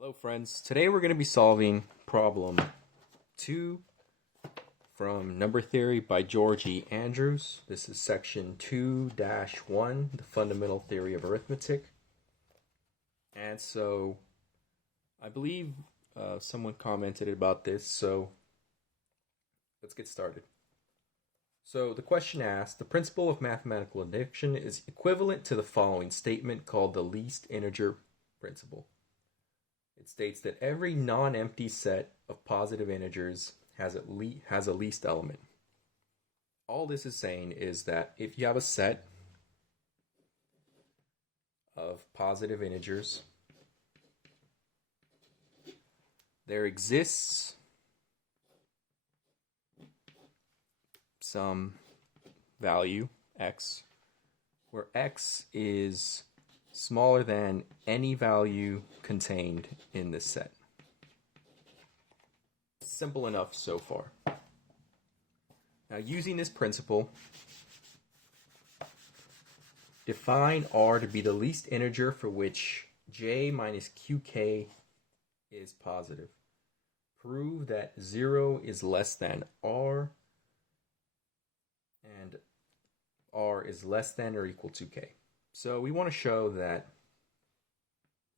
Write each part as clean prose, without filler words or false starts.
Hello friends, today we're going to be solving problem 2 from Number Theory by George E. Andrews. This is section 2-1, the fundamental theory of arithmetic. And so, I believe someone commented about this, so let's get started. So the question asked, the principle of mathematical addition is equivalent to the following statement called the least integer principle. It states that every non-empty set of positive integers has a least element. All this is saying is that if you have a set of positive integers, there exists some value, x, where x is smaller than any value contained in this set. Simple enough so far. Now, using this principle, define R to be the least integer for which j minus qk is positive. Prove that 0 is less than R and R is less than or equal to k. So we want to show that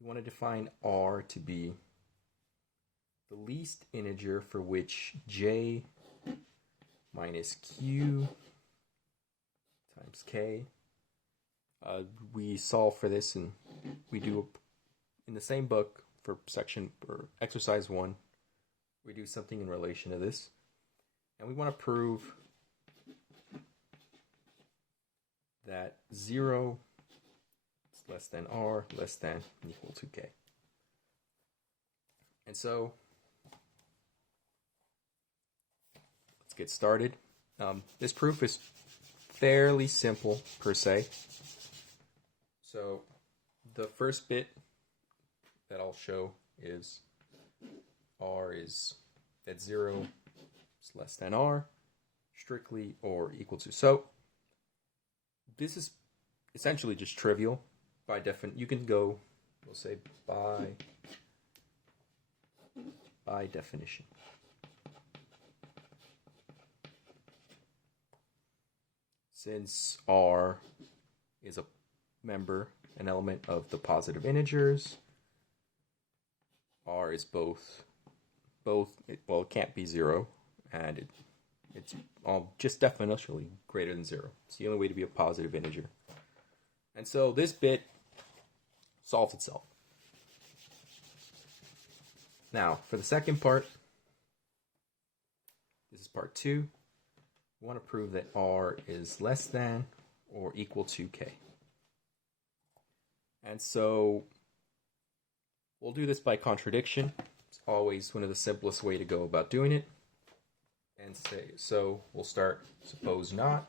we want to define R to be the least integer for which j minus q times k. We solve for this, and we do in the same book for section or exercise 1. We do something in relation to this, and we want to prove that 0 is less than R, less than equal to k. And so let's get started. This proof is fairly simple per se. So the first bit that I'll show is R is that 0 is less than R, strictly or equal to. So this is essentially just trivial. By definition, you can go, we'll say by definition. Since R is a member, an element of the positive integers, R is both, it can't be 0, and it's all just definitionally greater than 0. It's the only way to be a positive integer. And so this bit solves itself. Now, for the second part, this is part 2. We want to prove that R is less than or equal to k. And so we'll do this by contradiction. It's always one of the simplest way to go about doing it. And say, so we'll start suppose not.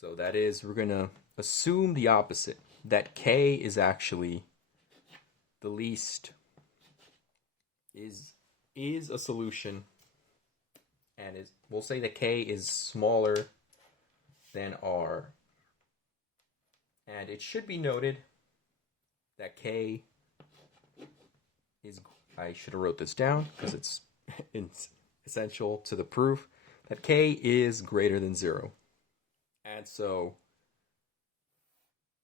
So that is, we're going to assume the opposite, that k is actually the least, is a solution, and we'll say that k is smaller than R. And it should be noted that k is, I should have wrote this down because it's essential to the proof, that k is greater than 0. And so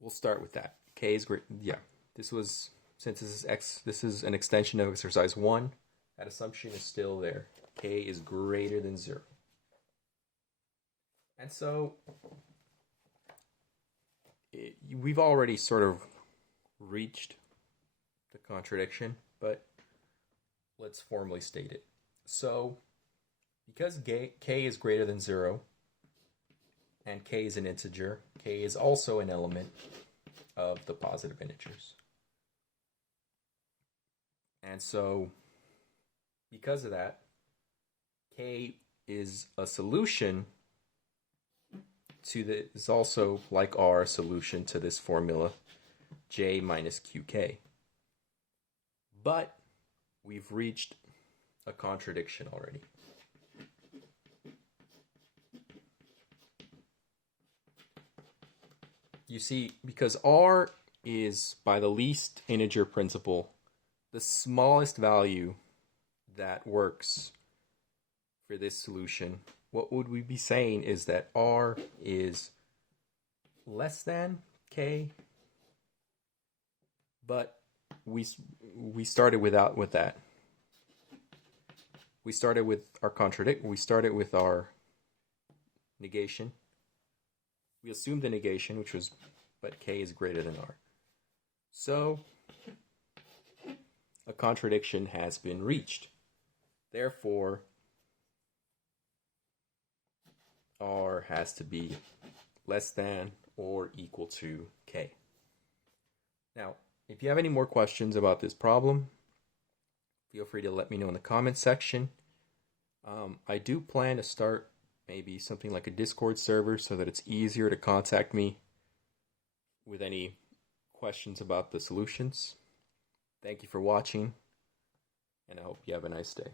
we'll start with that. K is great. Yeah, this was, since this is an extension of exercise 1, that assumption is still there. K is greater than 0. And so we've already sort of reached the contradiction, but let's formally state it. So because k is greater than 0, and k is an integer, k is also an element of the positive integers. And so, because of that, k is a solution to is also, like R, a solution to this formula, j minus qk. But we've reached a contradiction already. You see, because R is by the least integer principle, the smallest value that works for this solution, what would we be saying is that R is less than K, but we started with that. We started with our we started with our negation. We assumed the negation, which was, but K is greater than R. So, a contradiction has been reached. Therefore, R has to be less than or equal to K. Now, if you have any more questions about this problem, feel free to let me know in the comments section. I do plan to start maybe something like a Discord server so that it's easier to contact me with any questions about the solutions. Thank you for watching, and I hope you have a nice day.